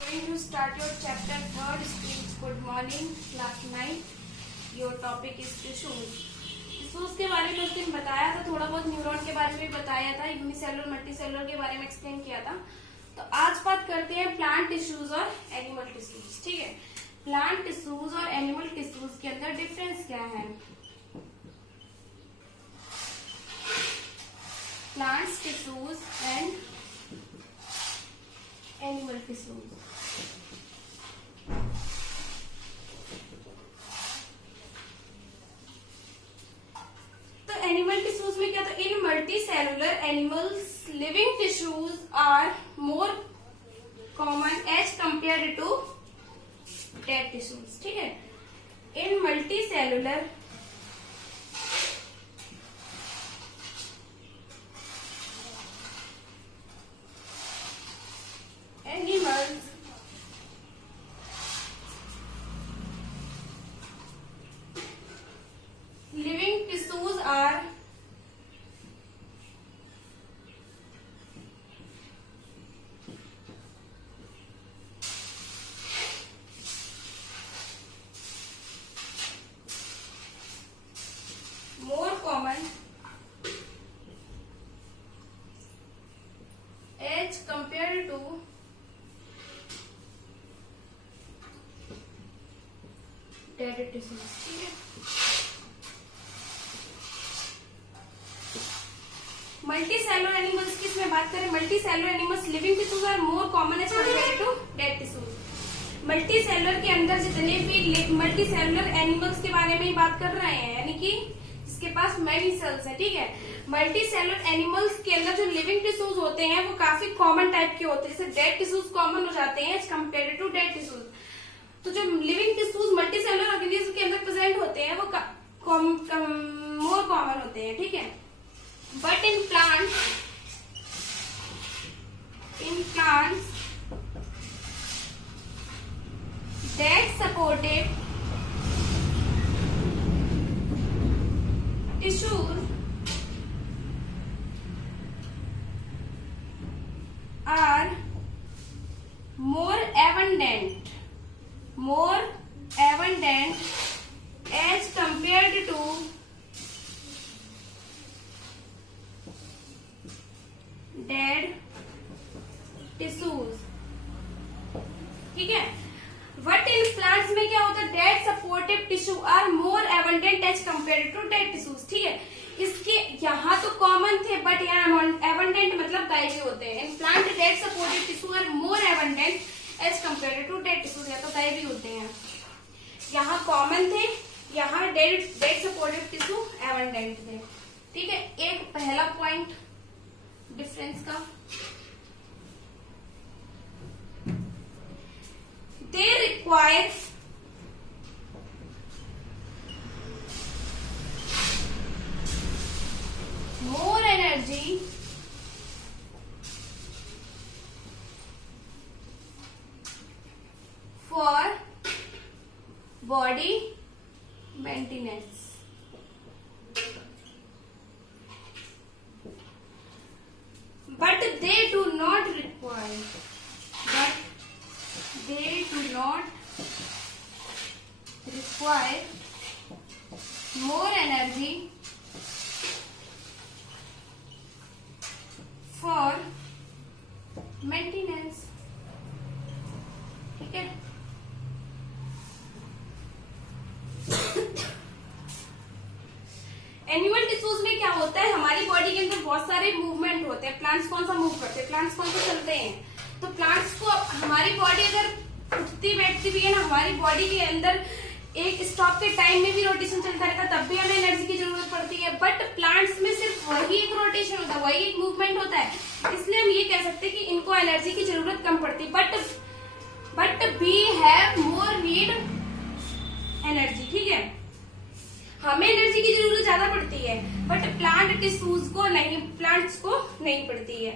Going to start your chapter 3rd. Students, good morning. Class 9. Your topic is tissues. Tissues के बारे में उस दिन बताया था, थोड़ा बहुत न्यूरॉन के बारे में भी बताया था, यूनिसेलुलर मल्टीसेलुलर के बारे में एक्सप्लेन किया था। तो आज बात करते हैं प्लांट टिश्यूज और एनिमल टिश्यूज। ठीक है, प्लांट टिश्यूज और एनिमल टिश्यूज के अंदर डिफरेंस क्या है। Plants tissues and animal tissues. Animal tissues में क्या था, in multicellular animals living tissues are more common as compare to dead tissues. ठीक है, in multicellular animals living tissues are more common as compared to dead tissues। ठीक है, multi cellular animals की इसमें बात करें, multicellular animals living tissues are more common as compare to dead tissues. Multicellular के अंदर जितने भी मल्टी सेलुलर एनिमल्स के बारे में ही बात कर रहे हैं, यानी कि जिसके पास मेनी सेल्स है। ठीक है, मल्टी सेलुलर एनिमल्स के अंदर जो लिविंग टिश्यूज होते हैं वो काफी कॉमन टाइप के होते हैं, जैसे डेड टिश्यूज कॉमन हो जाते हैं as compare to dead tissues. तो जो living tissues multicellular organism के अंदर प्रेजेंट होते हैं वो मोर कॉमन होते हैं। ठीक है, but in plants that supportive tissues are more abundant as compared to dead tissues. ठीक है, बट इन प्लांट्स में क्या होता है, dead supportive tissue are more abundant as compare to dead tissues. ठीक है, इसके यहाँ तो कॉमन थे बट यहाँ एबंडेंट मतलब गायबी होते हैं। In plant dead supportive tissue are more abundant as compare to dead tissues, या तो गायबी होते हैं। यहाँ कॉमन थे, यहाँ डेड सपोर्टिव टिश्यू एबंडेंट थे। ठीक है, एक पहला पॉइंट डिफरेंस का। They require more energy for body maintenance. But they do not require more energy for maintenance। ठीक है, एनिमल टिश्यूज में क्या होता है, हमारी बॉडी के अंदर बहुत सारे मूवमेंट होते हैं। प्लांट्स कौन सा मूव करते हैं, प्लांट्स कौन सा चलते हैं। तो प्लांट्स को हमारी बॉडी अगर उठती बैठती भी है ना, हमारी बॉडी के अंदर एक स्टॉप के टाइम में भी रोटेशन चलता रहता है, तब भी हमें एनर्जी की जरूरत पड़ती है। बट प्लांट्स में सिर्फ वही एक रोटेशन होता है, वही एक मूवमेंट होता है, इसलिए हम ये कह सकते हैं कि इनको एनर्जी की जरूरत कम पड़ती है। But we have more need energy. ठीक है, हमें एनर्जी की जरूरत ज्यादा पड़ती है बट प्लांट टिश्यूज को नहीं, प्लांट्स को नहीं पड़ती है।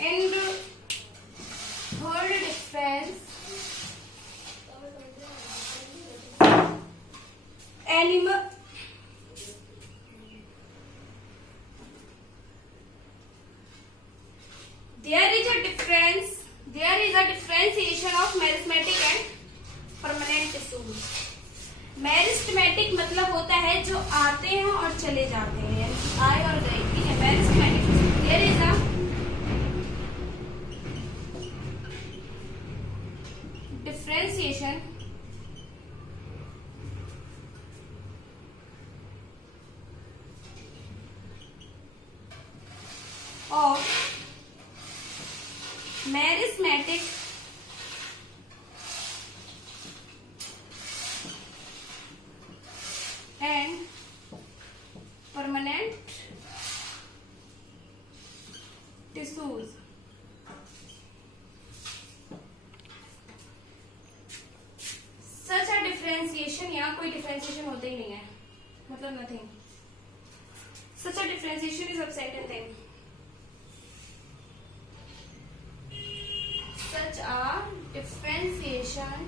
And third difference, animal there is a difference tissues. Meristematic मतलब होता है जो आते हैं और चले जाते हैं, आए और गए, ठीक है। Meristematic there is a differentiation of merismatic and permanent tissues। Such a differentiation, यहाँ कोई differentiation होता ही नहीं है, मतलब nothing। Such a differentiation is absent in them। Such a differentiation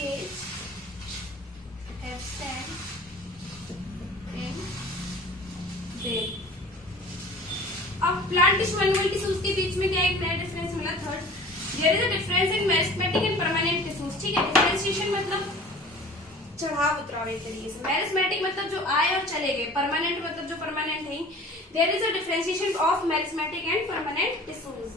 is absent in them। अब प्लांट टिश्यू एनिमल टिश्यूज के बीच में क्या एक नया डिफरेंस मिला, third. There is a difference in meristematic and permanent tissues, ठीक है। डिफरेंशिएशन मतलब चढ़ाव उतराव एक तरीके से। मेरिस्टेमेटिक मतलब जो आए और चले गए, परमानेंट मतलब जो परमानेंट है। There is a differentiation of meristematic and permanent tissues।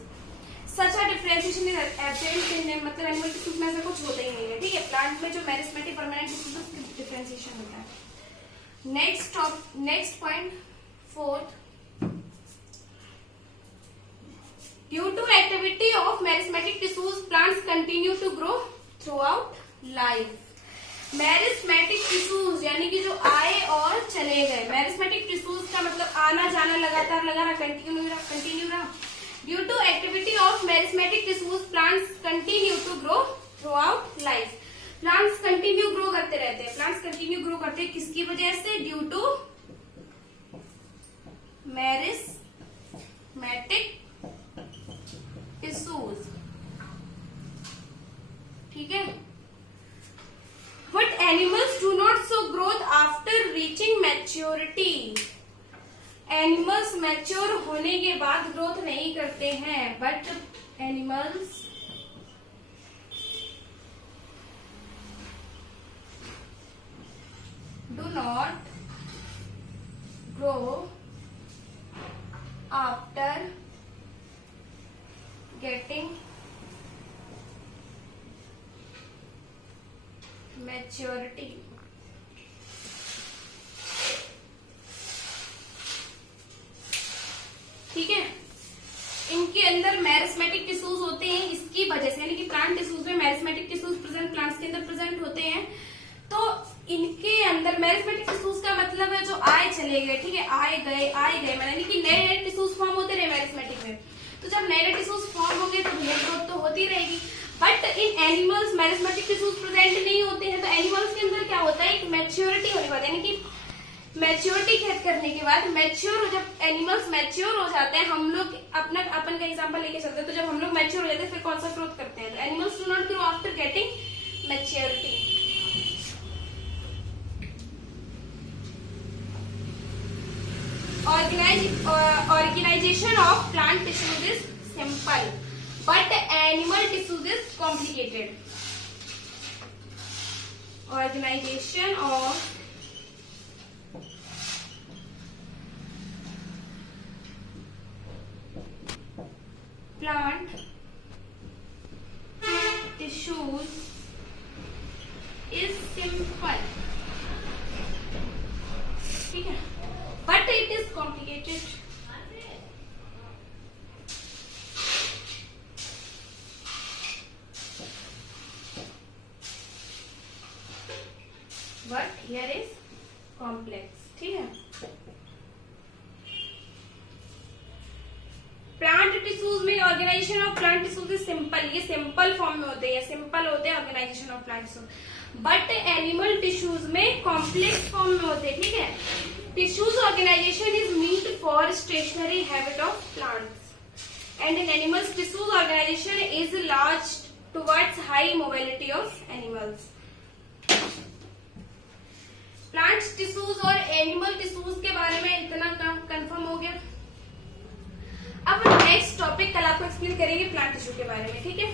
Such a differentiation is absent in them, मतलब एनिमल टिश्यूज में ऐसा कुछ होता ही नहीं है, ठीक है। प्लांट में जो मेरिस्टेमेटिक परमानेंट टिश्यूज उसकी डिफरेंशिएशन होता है। Next point, fourth, due to activity of meristematic tissues plants continue to grow throughout life. Meristematic tissues यानी कि जो आए और चले गए, मेरिस्टेमेटिक टिश्यूज का मतलब आना जाना लगातार लगा रहा, कंटिन्यू रहा। Due to activity of meristematic tissues plants continue to grow throughout life. Plants continue grow करते रहते हैं, प्लांट्स कंटिन्यू ग्रो करते हैं किसकी वजह से, ड्यू टू मेरिस्टेमेटिक टिश्यूज, ठीक है। But animals do not show growth after reaching maturity। Animals mature होने के बाद ग्रोथ नहीं करते हैं, but animals do not grow after getting maturity. ठीक है, इनके अंदर मेरिस्टेमेटिक टिश्यूज होते हैं इसकी वजह से, यानी कि प्लांट टिश्यूज में मेरिस्टेमेटिक टिश्यूज प्रेजेंट, प्लांट्स के अंदर प्रेजेंट होते हैं। तो इनके अंदर मेरिस्टेमेटिक टिश्यूज का मतलब है जो आए चले गए, ठीक है, आए गए यानी कि नए नए टिश्यूज फॉर्म होते रहे मेरिस्टेमेटिक में। तो जब नए नए टिश्यूज फॉर्म हो गए तो भैया ग्रोथ तो होती रहेगी। But in animals meristematic tissues present नहीं होते हैं। तो एनिमल्स के अंदर क्या होता है, एक मैच्योरिटी होने के बाद, यानी कि मैच्योरिटी करने के बाद, जब एनिमल्स मैच्योर हो जाते हैं, हम लोग अपन का एग्जांपल लेके चलते हैं, तो जब हम लोग मैच्योर हो जाते हैं फिर कौन सा ग्रोथ करते हैं, तो animals do not grow after getting maturity. Organization of plant tissues is simple, but animal tissues is complicated. Organization of plant tissues is simple, ठीक है, but it is complicated. But here is complex, ठीक है। Plant tissues में organization of plant tissues is simple, ये simple form में होते हैं, simple होते हैं organization of plant tissues. But animal tissues में कॉम्प्लेक्स फॉर्म में होते हैं, ठीक है। Tissues organization is meet for stationary habit of plants and in animals tissues organization is large towards high mobility of animals. Plant tissues और animal tissues के बारे में इतना कंफर्म हो गया। अब नेक्स्ट टॉपिक कल आपको एक्सप्लेन करेंगे प्लांट टिश्यू के बारे में, ठीक है।